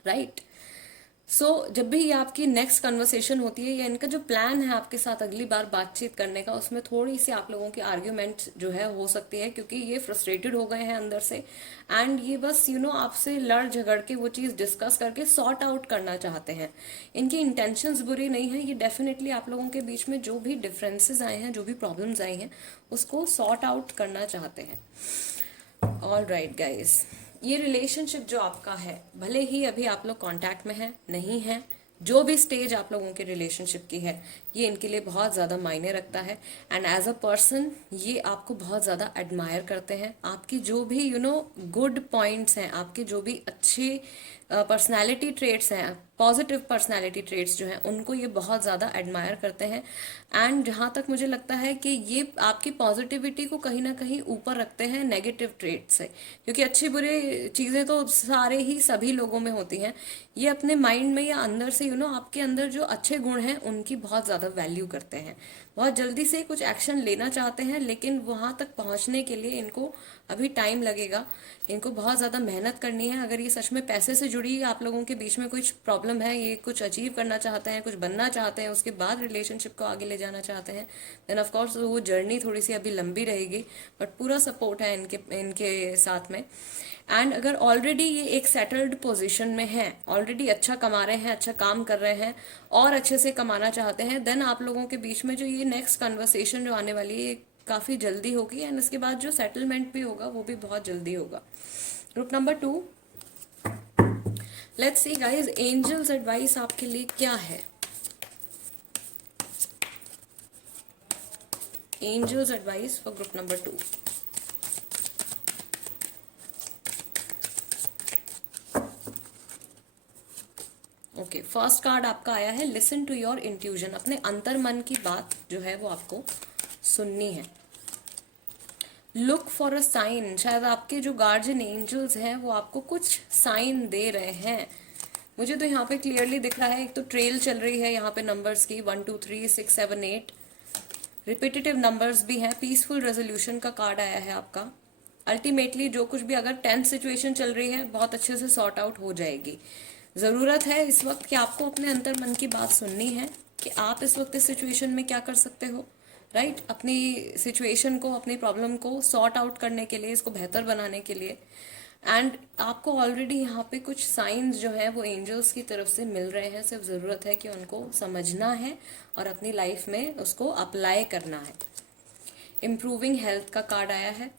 राइट। सो जब भी ये आपकी नेक्स्ट कन्वर्सेशन होती है या इनका जो प्लान है आपके साथ अगली बार बातचीत करने का, उसमें थोड़ी सी आप लोगों की आर्ग्यूमेंट जो है हो सकती है, क्योंकि ये फ्रस्ट्रेटेड हो गए हैं अंदर से एंड ये बस आपसे लड़ झगड़ के वो चीज़ डिस्कस करके सॉर्ट आउट करना चाहते हैं। इनकी इंटेंशंस बुरी नहीं है, ये डेफिनेटली आप लोगों के बीच में जो भी डिफरेंसेस आए हैं, जो भी प्रॉब्लम्स आई हैं, उसको सॉर्ट आउट करना चाहते हैं। ऑल राइट गाइज, ये रिलेशनशिप जो आपका है, भले ही अभी आप लोग कांटेक्ट में हैं नहीं हैं, जो भी स्टेज आप लोगों के रिलेशनशिप की है, ये इनके लिए बहुत ज़्यादा मायने रखता है। एंड एज अ पर्सन ये आपको बहुत ज़्यादा एडमायर करते हैं। आपकी जो भी गुड पॉइंट्स हैं, आपके जो भी अच्छे पर्सनैलिटी ट्रेट्स हैं, पॉजिटिव पर्सनैलिटी ट्रेट्स जो हैं, उनको ये बहुत ज़्यादा एडमायर करते हैं। एंड जहाँ तक मुझे लगता है कि ये आपकी पॉजिटिविटी को कहीं ना कहीं ऊपर रखते हैं नेगेटिव ट्रेट से, क्योंकि अच्छी बुरी चीज़ें तो सारे ही सभी लोगों में होती हैं। ये अपने माइंड में या अंदर से आपके अंदर जो अच्छे गुण हैं उनकी बहुत ज़्यादा वैल्यू करते हैं। बहुत जल्दी से कुछ एक्शन लेना चाहते हैं, लेकिन वहाँ तक पहुँचने के लिए इनको अभी टाइम लगेगा, इनको बहुत ज़्यादा मेहनत करनी है। अगर ये सच में पैसे से जुड़ी आप लोगों के बीच में कुछ प्रॉब्लम है, ये कुछ अचीव करना चाहते हैं, कुछ बनना चाहते हैं, उसके बाद रिलेशनशिप को आगे ले जाना चाहते हैं, देन ऑफ कोर्स वो जर्नी थोड़ी सी अभी लंबी रहेगी, बट पूरा सपोर्ट है इनके साथ में। एंड अगर ऑलरेडी ये एक सेटल्ड पोजीशन में है, ऑलरेडी अच्छा कमा रहे हैं, अच्छा काम कर रहे हैं और अच्छे से कमाना चाहते हैं, देन आप लोगों के बीच में जो ये नेक्स्ट कन्वर्सेशन जो आने वाली है काफ़ी जल्दी होगी। एंड इसके बाद जो सेटलमेंट भी होगा वो भी बहुत जल्दी होगा। Group number 2, let's see guys, angels advice आपके लिए क्या है। Angels advice for group number 2। Okay, first card आपका आया है लिसन टू योर इंट्यूजन। अपने अंतर मन की बात जो है वो आपको सुननी है। लुक फॉर अ साइन, शायद आपके जो गार्जियन एंजल्स हैं वो आपको कुछ साइन दे रहे हैं। मुझे तो यहाँ पे क्लियरली दिख रहा है, एक तो ट्रेल चल रही है यहाँ पे नंबर्स की 1 2 3 6 7 8, रिपीटेटिव नंबर्स भी हैं। पीसफुल रेजोल्यूशन का कार्ड आया है आपका। अल्टीमेटली जो कुछ भी अगर टेंस सिचुएशन चल रही है बहुत अच्छे से सॉर्ट आउट हो जाएगी। ज़रूरत है इस वक्त कि आपको अपने अंतर मन की बात सुननी है कि आप इस वक्त इस सिचुएशन में क्या कर सकते हो, राइट। अपनी सिचुएशन को, अपनी प्रॉब्लम को सॉर्ट आउट करने के लिए, इसको बेहतर बनाने के लिए। एंड आपको ऑलरेडी यहाँ पे कुछ साइंस जो है वो एंजल्स की तरफ से मिल रहे हैं, सिर्फ ज़रूरत है कि उनको समझना है और अपनी लाइफ में उसको अप्लाई करना है। इम्प्रूविंग हेल्थ का कार्ड आया है।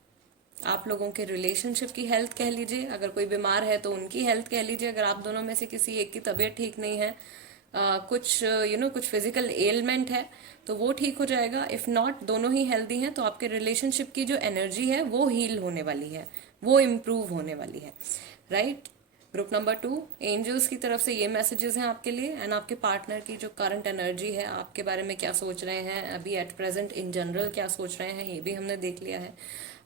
आप लोगों के रिलेशनशिप की हेल्थ कह लीजिए, अगर कोई बीमार है तो उनकी हेल्थ कह लीजिए, अगर आप दोनों में से किसी एक की तबीयत ठीक नहीं है, कुछ कुछ फिजिकल एलमेंट है तो वो ठीक हो जाएगा। इफ नॉट दोनों ही हेल्दी हैं तो आपके रिलेशनशिप की जो एनर्जी है वो हील होने वाली है, वो इम्प्रूव होने वाली है, राइट। ग्रुप नंबर 2, एंजल्स की तरफ से ये मैसेजेस हैं आपके लिए। एंड आपके पार्टनर की जो करंट एनर्जी है, आपके बारे में क्या सोच रहे हैं अभी एट प्रेजेंट, इन जनरल क्या सोच रहे हैं, ये भी हमने देख लिया है।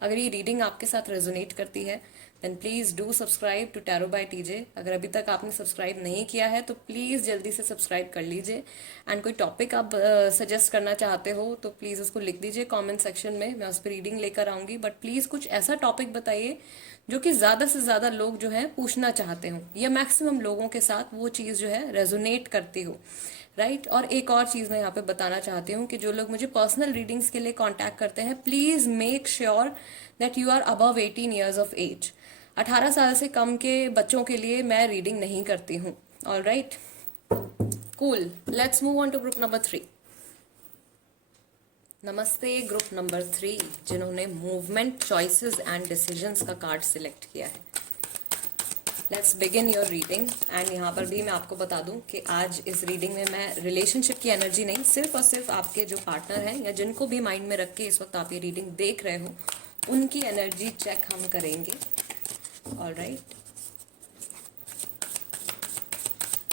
अगर ये रीडिंग आपके साथ रेजोनेट करती है then please do subscribe to tarot by TJ. अगर अभी तक आपने सब्सक्राइब नहीं किया है तो प्लीज़ जल्दी से सब्सक्राइब कर लीजिए। एंड कोई टॉपिक आप सजेस्ट करना चाहते हो तो प्लीज़ उसको लिख दीजिए कमेंट सेक्शन में, मैं उस पर रीडिंग लेकर आऊँगी। बट प्लीज़ कुछ ऐसा टॉपिक बताइए जो कि ज़्यादा से ज़्यादा लोग जो है पूछना चाहते हो, या मैक्सिमम लोगों के साथ वो चीज़ जो है रेजोनेट करती हो, राइट। और एक और चीज़ मैं यहाँ पे बताना चाहती हूँ कि जो लोग मुझे पर्सनल रीडिंग्स के लिए कांटेक्ट करते हैं, please make sure that you are above 18 years of age. 18 साल से कम के बच्चों के लिए मैं रीडिंग नहीं करती हूँ। All right, cool, let's move on to group number 3। नमस्ते ग्रुप नंबर 3, जिन्होंने मूवमेंट, चॉइसेस एंड डिसीजंस का कार्ड सिलेक्ट किया है। Let's begin your reading. And यहाँ पर भी मैं आपको बता दूं कि आज इस रीडिंग में मैं रिलेशनशिप की एनर्जी नहीं, सिर्फ और सिर्फ आपके जो पार्टनर हैं या जिनको भी माइंड में रख के इस वक्त आप ये रीडिंग देख रहे हो, उनकी एनर्जी चेक हम करेंगे। All right,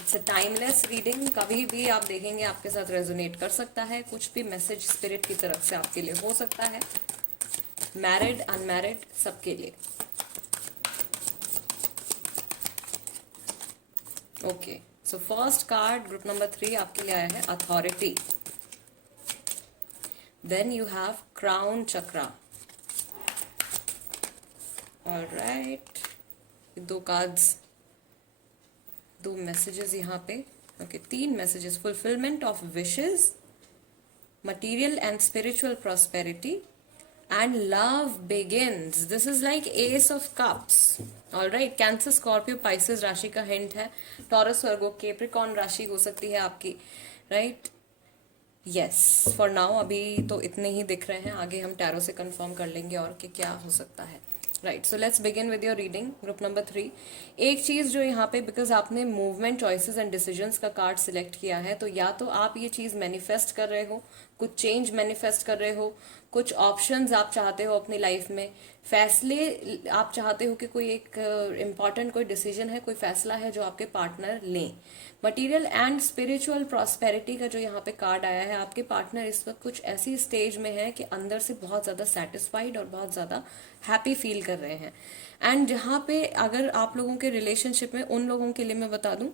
it's a timeless reading, कभी भी आप देखेंगे आपके साथ रेजोनेट कर सकता है, कुछ भी मैसेज स्पिरिट की तरफ से आपके लिए हो सकता है, मैरिड अनमैरिड सबके लिए। Okay, so first card group number 3 आपके लिए आया है authority. Then you have crown chakra. Alright, दो कार्ड्स, दो मैसेजेस यहाँ पे। ओके, तीन messages, fulfilment of wishes, material and spiritual prosperity, and love begins. This is like ace of cups. All right, cancer Scorpio Pisces राशि का हिंट है, टॉरस वर्गो केप्रिकॉन राशि हो सकती है आपकी, राइट। यस, फॉर नाउ अभी तो इतने ही दिख रहे हैं, आगे हम टैरो से कंफर्म कर लेंगे और कि क्या हो सकता है। Right, so let's begin with your reading group number 3। एक चीज जो यहाँ पे, बिकॉज आपने मूवमेंट, चॉइसेस एंड डिसीजंस का कार्ड सिलेक्ट किया है, तो या तो आप ये चीज मैनिफेस्ट कर रहे हो, कुछ चेंज मैनिफेस्ट कर रहे हो, कुछ ऑप्शंस आप चाहते हो अपनी लाइफ में, फैसले आप चाहते हो कि कोई एक इम्पॉर्टेंट कोई डिसीजन है, कोई फैसला है जो आपके पार्टनर लें। मटेरियल एंड स्पिरिचुअल प्रॉस्पेरिटी का जो यहाँ पे कार्ड आया है, आपके पार्टनर इस वक्त कुछ ऐसी स्टेज में है कि अंदर से बहुत ज़्यादा सेटिस्फाइड और बहुत ज़्यादा हैप्पी फील कर रहे हैं। एंड जहाँ पे अगर आप लोगों के रिलेशनशिप में, उन लोगों के लिए मैं बता दूं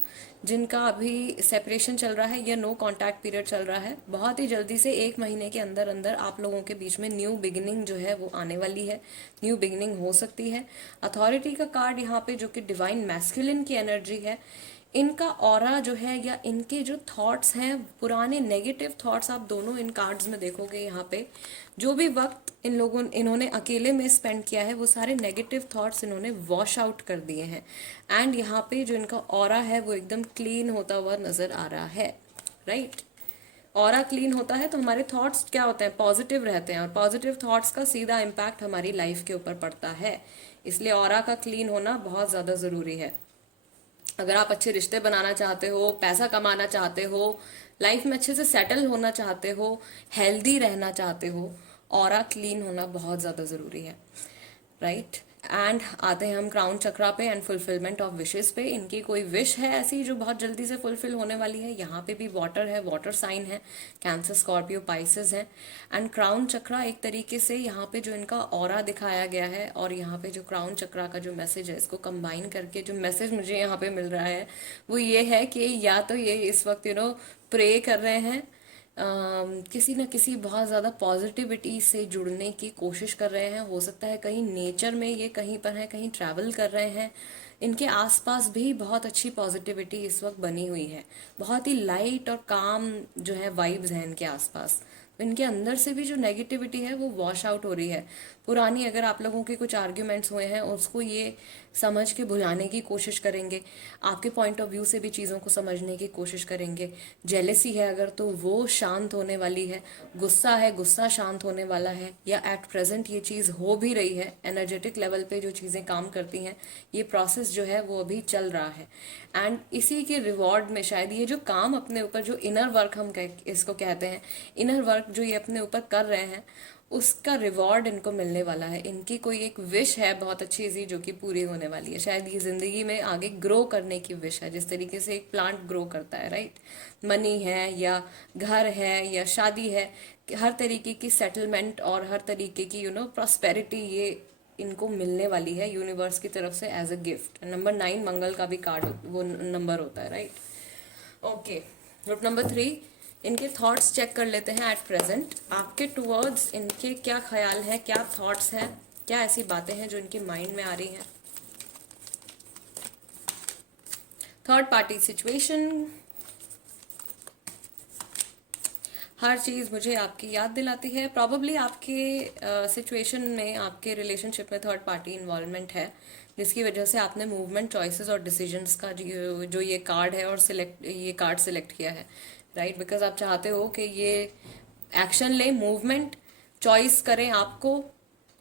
जिनका अभी सेपरेशन चल रहा है या नो कॉन्टैक्ट पीरियड चल रहा है, बहुत ही जल्दी से 1 महीने के अंदर अंदर आप लोगों के बीच में न्यू बिगिनिंग जो है वो आने वाली है, न्यू बिगिनिंग हो सकती है। अथॉरिटी का कार्ड यहाँ पे जो कि डिवाइन मैस्कुलिन की एनर्जी है, इनका ऑरा जो है या इनके जो थॉट्स हैं, पुराने नेगेटिव थॉट्स आप दोनों इन कार्ड्स में देखोगे यहाँ पे, जो भी वक्त इन्होंने अकेले में स्पेंड किया है वो सारे नेगेटिव थॉट्स इन्होंने वॉश आउट कर दिए हैं। एंड यहाँ पे जो इनका ऑरा है वो एकदम क्लीन होता हुआ नजर आ रहा है, राइट। ऑरा क्लीन होता है तो हमारे थॉट्स क्या होते हैं, पॉजिटिव रहते हैं, और पॉजिटिव थॉट्स का सीधा इम्पैक्ट हमारी लाइफ के ऊपर पड़ता है। इसलिए ऑरा का क्लीन होना बहुत ज़्यादा ज़रूरी है। अगर आप अच्छे रिश्ते बनाना चाहते हो, पैसा कमाना चाहते हो, लाइफ में अच्छे से सेटल होना चाहते हो, हेल्दी रहना चाहते हो, ऑरा क्लीन होना बहुत ज़्यादा ज़रूरी है, राइट। एंड आते हैं हम क्राउन चक्रा पे एंड फुलफिलमेंट ऑफ विशेस पे। इनकी कोई विश है ऐसी जो बहुत जल्दी से फुलफिल होने वाली है। यहाँ पे भी वाटर है, वाटर साइन है, कैंसर स्कॉर्पियो पाइसेस है। एंड क्राउन चक्रा एक तरीके से यहाँ पे जो इनका ऑरा दिखाया गया है और यहाँ पे जो क्राउन चक्रा का जो मैसेज है, इसको कंबाइन करके जो मैसेज मुझे यहाँ पे मिल रहा है वो ये है कि या तो ये इस वक्त प्रे कर रहे हैं, किसी न किसी बहुत ज़्यादा पॉजिटिविटी से जुड़ने की कोशिश कर रहे हैं। हो सकता है कहीं नेचर में ये कहीं पर है, कहीं ट्रैवल कर रहे हैं। इनके आसपास भी बहुत अच्छी पॉजिटिविटी इस वक्त बनी हुई है, बहुत ही लाइट और काम जो है वाइब्स हैं इनके आसपास। इनके अंदर से भी जो नेगेटिविटी है वो वॉश आउट हो रही है। पुरानी अगर आप लोगों के कुछ आर्ग्यूमेंट्स हुए हैं उसको ये समझ के भुलाने की कोशिश करेंगे, आपके पॉइंट ऑफ व्यू से भी चीज़ों को समझने की कोशिश करेंगे। जेलेसी है अगर तो वो शांत होने वाली है, गुस्सा है गुस्सा शांत होने वाला है, या एट प्रेजेंट ये चीज़ हो भी रही है। एनर्जेटिक लेवल पे जो चीज़ें काम करती हैं, ये प्रोसेस जो है वो अभी चल रहा है। एंड इसी के रिवॉर्ड में शायद ये जो काम अपने ऊपर, जो इनर वर्क हम इसको कहते हैं, इनर वर्क जो ये अपने ऊपर कर रहे हैं, उसका रिवॉर्ड इनको मिलने वाला है। इनकी कोई एक विश है बहुत अच्छी सी जो कि पूरी होने वाली है। शायद ये जिंदगी में आगे ग्रो करने की विश है, जिस तरीके से एक प्लांट ग्रो करता है, राइट। मनी है या घर है या शादी है, हर तरीके की सेटलमेंट और हर तरीके की प्रॉस्पेरिटी ये इनको मिलने वाली है यूनिवर्स की तरफ से एज अ गिफ्ट। नंबर 9 मंगल का भी कार्ड वो नंबर होता है, राइट। ओके, ग्रुप नंबर 3, इनके थॉट्स चेक कर लेते हैं एट प्रेजेंट। आपके टुवर्ड्स इनके क्या ख्याल है, क्या थॉट्स हैं, क्या ऐसी बातें हैं जो इनके माइंड में आ रही हैं। थर्ड पार्टी सिचुएशन, हर चीज़ मुझे आपकी याद दिलाती है। प्रॉबेबली आपके सिचुएशन में, आपके रिलेशनशिप में थर्ड पार्टी इन्वॉल्वमेंट है, जिसकी वजह से आपने मूवमेंट, चॉइसेस और डिसीजंस का जो ये कार्ड है और ये कार्ड सिलेक्ट किया है, राइट। बिकॉज आप चाहते हो कि ये एक्शन ले, मूवमेंट, चॉइस करें आपको,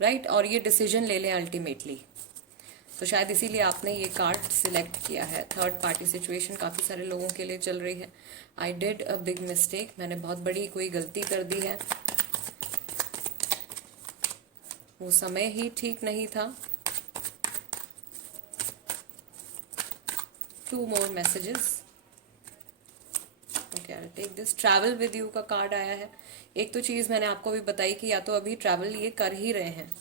राइट, और ये डिसीजन ले लें अल्टीमेटली। तो शायद इसीलिए आपने ये कार्ड सिलेक्ट किया है। थर्ड पार्टी सिचुएशन काफ़ी सारे लोगों के लिए चल रही है। I did a big mistake, मैंने बहुत बड़ी कोई गलती कर दी है, वो समय ही ठीक नहीं था। 2 more messages. Okay, I take this. Travel with you का कार्ड आया है। एक तो चीज मैंने आपको भी बताई कि या तो अभी ट्रैवल ये कर ही रहे हैं।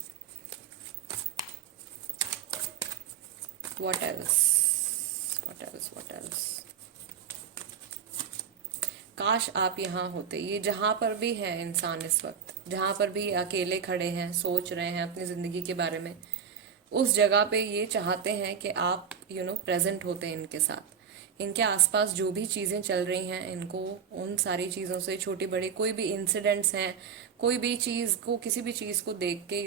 What else, what else, what else. काश आप यहाँ होते। ये जहां पर भी है इंसान इस वक्त, जहां पर भी अकेले खड़े हैं, सोच रहे हैं अपनी जिंदगी के बारे में, उस जगह पे ये चाहते हैं कि आप प्रेजेंट होते हैं इनके साथ। इनके आसपास जो भी चीज़ें चल रही हैं, इनको उन सारी चीज़ों से, छोटी बड़ी कोई भी इंसिडेंट्स हैं, कोई भी चीज़ को, किसी भी चीज़ को देख के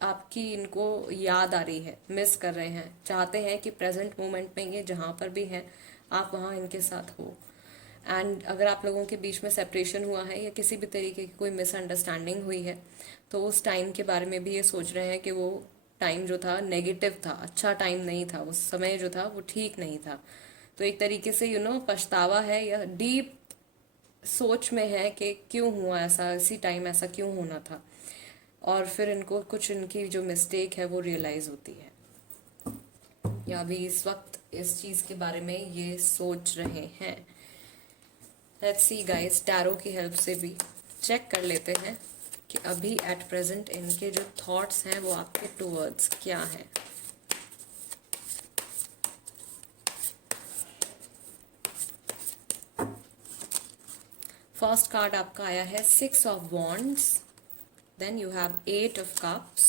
आपकी इनको याद आ रही है, मिस कर रहे हैं, चाहते हैं कि प्रेजेंट मोमेंट में ये जहाँ पर भी हैं आप वहाँ इनके साथ हो। एंड अगर आप लोगों के बीच में सेपरेशन हुआ है या किसी भी तरीके की कोई मिसअंडरस्टैंडिंग हुई है, तो उस टाइम के बारे में भी ये सोच रहे हैं कि वो टाइम जो था नेगेटिव था, अच्छा टाइम नहीं था, उस समय जो था वो ठीक नहीं था। तो एक तरीके से पछतावा है या डीप सोच में है कि क्यों हुआ ऐसा, इसी टाइम ऐसा क्यों होना था। और फिर इनको कुछ इनकी जो मिस्टेक है वो रियलाइज होती है, या अभी इस वक्त इस चीज़ के बारे में ये सोच रहे हैं। लेट्स सी गाइस, टैरो की हेल्प से भी चेक कर लेते हैं कि अभी एट प्रेजेंट इनके जो थॉट्स हैं वो आपके टुवर्ड्स क्या हैं। फर्स्ट कार्ड आपका आया है 6 of wands, then you have 8 of cups,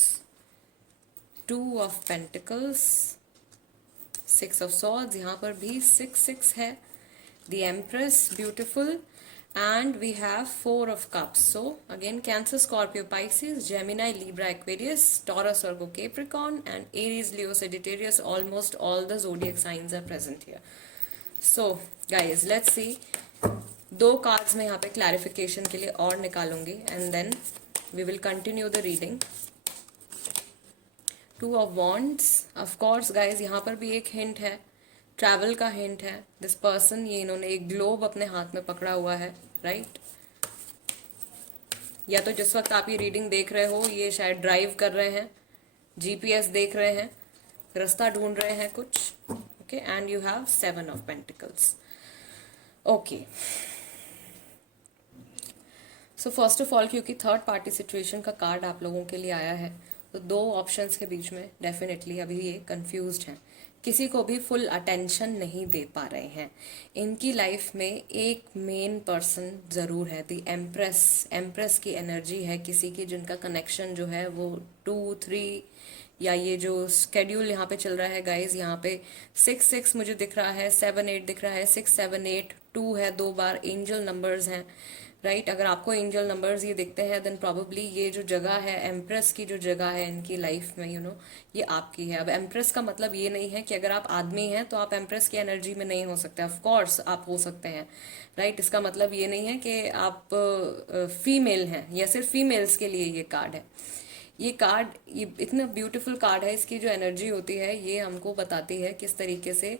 2 of pentacles, 6 of swords, यहाँ पर भी 6 है, the Empress, beautiful, and we have 4 of cups. So again, Cancer, Scorpio, Pisces, Gemini, Libra, Aquarius, Taurus, Virgo, Capricorn, and Aries, Leo, Sagittarius. Almost all the zodiac signs are present here. So guys, let's see. 2 cards मैं यहाँ पे clarification के लिए और निकालूंगी and then we will continue the reading. 2 of Wands, of course guys, यहाँ पर भी एक hint है, ट्रैवल का हिंट है। दिस पर्सन, ये इन्होंने एक ग्लोब अपने हाथ में पकड़ा हुआ है, राइट? या तो जिस वक्त आप ये रीडिंग देख रहे हो ये शायद ड्राइव कर रहे हैं, जीपीएस देख रहे हैं, रास्ता ढूंढ रहे हैं कुछ। Okay, and you have 7 of pentacles. Okay, so first of all, क्योंकि थर्ड पार्टी सिचुएशन का कार्ड आप लोगों के लिए आया है, तो 2 ऑप्शंस के बीच में डेफिनेटली अभी ये कंफ्यूज्ड हैं, किसी को भी फुल अटेंशन नहीं दे पा रहे हैं। इनकी लाइफ में एक मेन पर्सन जरूर है, दी एम्प्रेस। एम्प्रेस की एनर्जी है किसी की, जिनका कनेक्शन जो है वो 2, 3, या ये जो स्केड्यूल यहाँ पे चल रहा है गाइज, यहाँ पे 6 मुझे दिख रहा है, 7 8 दिख रहा है, 6 7 8 2 है, 2 बार एंजल नंबर्स हैं, राइट? अगर आपको एंजल नंबर्स ये दिखते हैं देन प्रॉबेबली ये जो जगह है, एम्प्रेस की जो जगह है इनकी लाइफ में, ये आपकी है। अब एम्प्रेस का मतलब ये नहीं है कि अगर आप आदमी हैं तो आप एम्प्रेस की एनर्जी में नहीं हो सकते, ऑफ कोर्स आप हो सकते हैं, राइट? इसका मतलब ये नहीं है कि आप फीमेल हैं, या सिर्फ फीमेल्स के लिए ये कार्ड है। ये कार्ड, ये इतना ब्यूटीफुल कार्ड है, इसकी जो एनर्जी होती है ये हमको बताती है किस तरीके से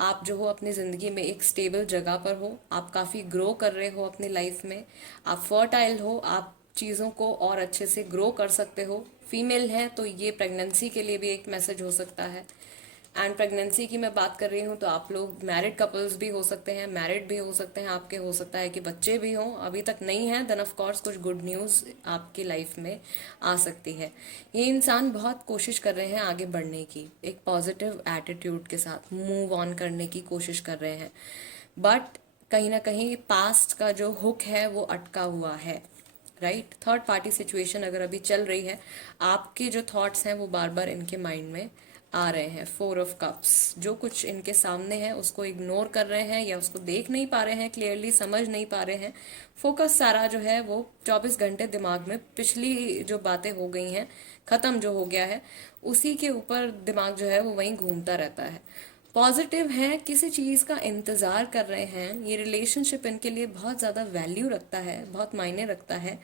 आप जो हो अपनी ज़िंदगी में एक स्टेबल जगह पर हो, आप काफ़ी ग्रो कर रहे हो अपनी लाइफ में, आप फर्टाइल हो, आप चीज़ों को और अच्छे से ग्रो कर सकते हो। फीमेल हैं तो ये प्रेगनेंसी के लिए भी एक मैसेज हो सकता है। एंड प्रेगनेंसी की मैं बात कर रही हूँ तो आप लोग मैरिड कपल्स भी हो सकते हैं, मैरिड भी हो सकते हैं, आपके हो सकता है कि बच्चे भी हों, अभी तक नहीं है, देन ऑफ कोर्स कुछ गुड न्यूज़ आपकी लाइफ में आ सकती है। ये इंसान बहुत कोशिश कर रहे हैं आगे बढ़ने की, एक पॉजिटिव एटीट्यूड के साथ मूव ऑन करने की कोशिश कर रहे हैं, बट कहीं ना कहीं पास्ट का जो हुक है वो अटका हुआ है, राइट? थर्ड पार्टी सिचुएशन अगर अभी चल रही है, आपके जो थॉट्स हैं वो बार बार इनके माइंड में आ रहे हैं। 4 ऑफ कप्स, जो कुछ इनके सामने है उसको इग्नोर कर रहे हैं या उसको देख नहीं पा रहे हैं, क्लियरली समझ नहीं पा रहे हैं। फोकस सारा जो है वो 24 घंटे दिमाग में पिछली जो बातें हो गई हैं, खत्म जो हो गया है, उसी के ऊपर दिमाग जो है वो वहीं घूमता रहता है। पॉजिटिव है, किसी चीज़ का इंतज़ार कर रहे हैं, ये रिलेशनशिप इनके लिए बहुत ज़्यादा वैल्यू रखता है, बहुत मायने रखता है।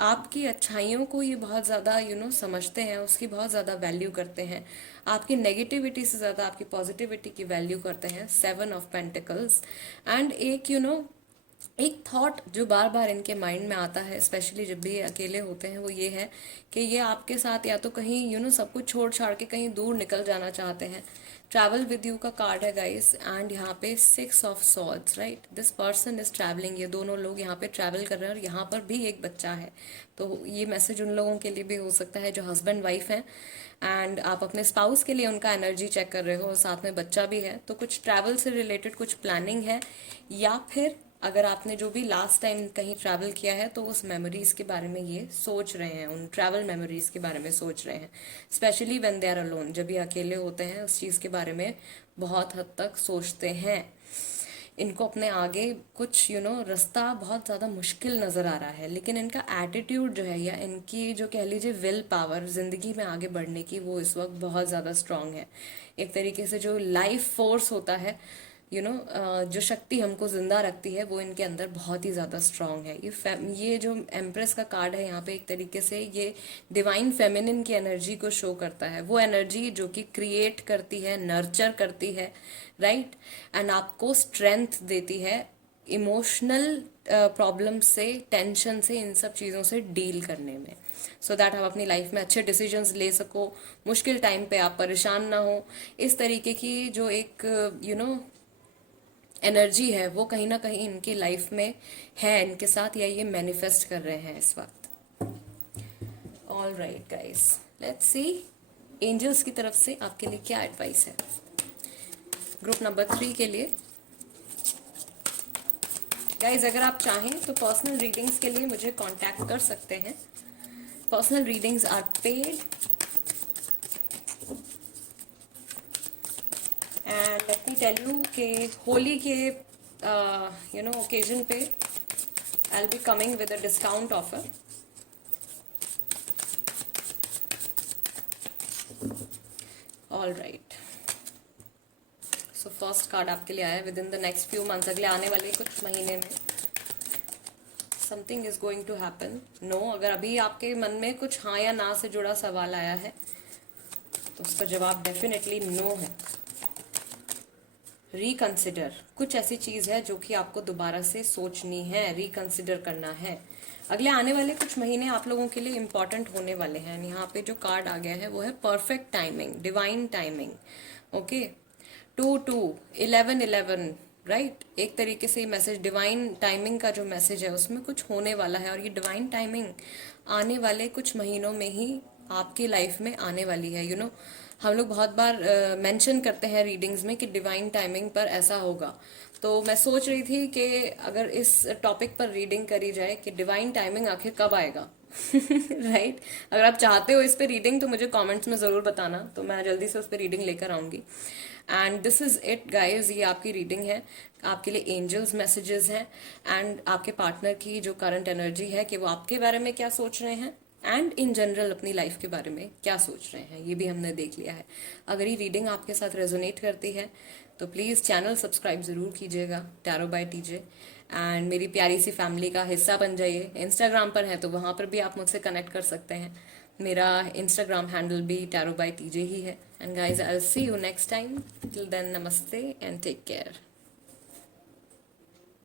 आपकी अच्छाइयों को ये बहुत ज़्यादा समझते हैं, उसकी बहुत ज़्यादा वैल्यू करते हैं, आपकी नेगेटिविटी से ज़्यादा आपकी पॉजिटिविटी की वैल्यू करते हैं। 7 ऑफ पेंटिकल्स एंड एक एक थॉट जो बार बार इनके माइंड में आता है, स्पेशली जब भी ये अकेले होते हैं, वो ये है कि ये आपके साथ या तो कहीं सब कुछ छोड़ छाड़ के कहीं दूर निकल जाना चाहते हैं। ट्रैवल विद यू का कार्ड है गाइस, एंड यहाँ पे 6 of swords, right. This person is travelling, ये दोनों लोग यहाँ पे ट्रैवल कर रहे हैं और यहाँ पर भी एक बच्चा है। तो ये मैसेज उन लोगों के लिए भी हो सकता है जो हस्बैंड वाइफ हैं, एंड आप अपने स्पाउस के लिए उनका एनर्जी चेक कर रहे हो और साथ में बच्चा भी है। तो कुछ ट्रैवल से रिलेटेड कुछ प्लानिंग है, या फिर अगर आपने जो भी लास्ट टाइम कहीं ट्रैवल किया है तो उस मेमोरीज के बारे में ये सोच रहे हैं, उन ट्रैवल मेमोरीज के बारे में सोच रहे हैं। Specially when they are alone, जब ये अकेले होते हैं उस चीज़ के बारे में बहुत हद तक सोचते हैं। इनको अपने आगे कुछ रास्ता बहुत ज़्यादा मुश्किल नज़र आ रहा है, लेकिन इनका एटीट्यूड जो है, या इनकी जो कह लीजिए विल पावर ज़िंदगी में आगे बढ़ने की, वो इस वक्त बहुत ज़्यादा स्ट्रांग है। एक तरीके से जो लाइफ फोर्स होता है, जो शक्ति हमको जिंदा रखती है, वो इनके अंदर बहुत ही ज़्यादा स्ट्रांग है। ये जो एम्प्रेस का कार्ड है यहाँ पे, एक तरीके से ये डिवाइन फेमिनिन की एनर्जी को शो करता है। वो एनर्जी जो कि क्रिएट करती है, नर्चर करती है, राइट, एंड आपको स्ट्रेंथ देती है इमोशनल प्रॉब्लम से, टेंशन से, इन सब चीज़ों से डील करने में, सो दैट आप अपनी लाइफ में अच्छे डिसीजंस ले सको, मुश्किल टाइम पे आप परेशान ना हो। इस तरीके की जो एक एनर्जी है, वो कहीं ना कहीं इनकी लाइफ में है इनके साथ, या ये मैनिफेस्ट कर रहे हैं इस वक्त। All right guys, let's see angels की तरफ से आपके लिए क्या एडवाइस है ग्रुप नंबर 3 के लिए। गाइज अगर आप चाहें तो पर्सनल रीडिंग्स के लिए मुझे कांटेक्ट कर सकते हैं। Personal readings are paid, and let me tell you कि होली के ओकेजन पे I will be coming with a discount offer. All right, so first card आपके लिए आया है। Within the next few months, अगले आने वाले कुछ महीने में something is going to happen. No, अगर अभी आपके मन में कुछ हाँ या ना से जुड़ा सवाल आया है तो उसका जवाब डेफिनेटली नो है। रिकंसिडर, कुछ ऐसी चीज है जो कि आपको दोबारा से सोचनी है, रिकंसिडर करना है। अगले आने वाले कुछ महीने आप लोगों के लिए इंपॉर्टेंट होने वाले हैं। यहाँ पे जो कार्ड आ गया है वो है perfect timing, divine timing. Okay, 2-2-11-11, right. एक तरीके से मैसेज डिवाइन टाइमिंग का जो मैसेज है उसमें कुछ होने वाला है, और ये डिवाइन टाइमिंग आने वाले कुछ महीनों में ही आपकी लाइफ में आने वाली है। हम लोग बहुत बार मेंशन करते हैं रीडिंग्स में कि डिवाइन टाइमिंग पर ऐसा होगा। तो मैं सोच रही थी कि अगर इस टॉपिक पर रीडिंग करी जाए कि डिवाइन टाइमिंग आखिर कब आएगा। राइट अगर आप चाहते हो इस पे रीडिंग तो मुझे कमेंट्स में ज़रूर बताना, तो मैं जल्दी से उस पर रीडिंग लेकर आऊँगी। And this is it guys, ये आपकी रीडिंग है। आपके लिए एंजल्स मैसेजेस हैं, एंड आपके पार्टनर की जो करंट एनर्जी है कि वो आपके बारे में क्या सोच रहे हैं, एंड इन जनरल अपनी लाइफ के बारे में क्या सोच रहे हैं, ये भी हमने देख लिया है। अगर ये रीडिंग आपके साथ रेजोनेट करती है तो प्लीज़ चैनल सब्सक्राइब ज़रूर कीजिएगा, टैरो बाय टीजे, एंड मेरी प्यारी सी फैमिली का हिस्सा बन जाइए। इंस्टाग्राम पर है तो वहाँ पर भी आप मुझसे कनेक्ट कर सकते हैं। मेरा इंस्टाग्राम हैंडल भी टैरो बाय टीजे ही है। And guys I will see you next time, till then नमस्ते एंड टेक केयर।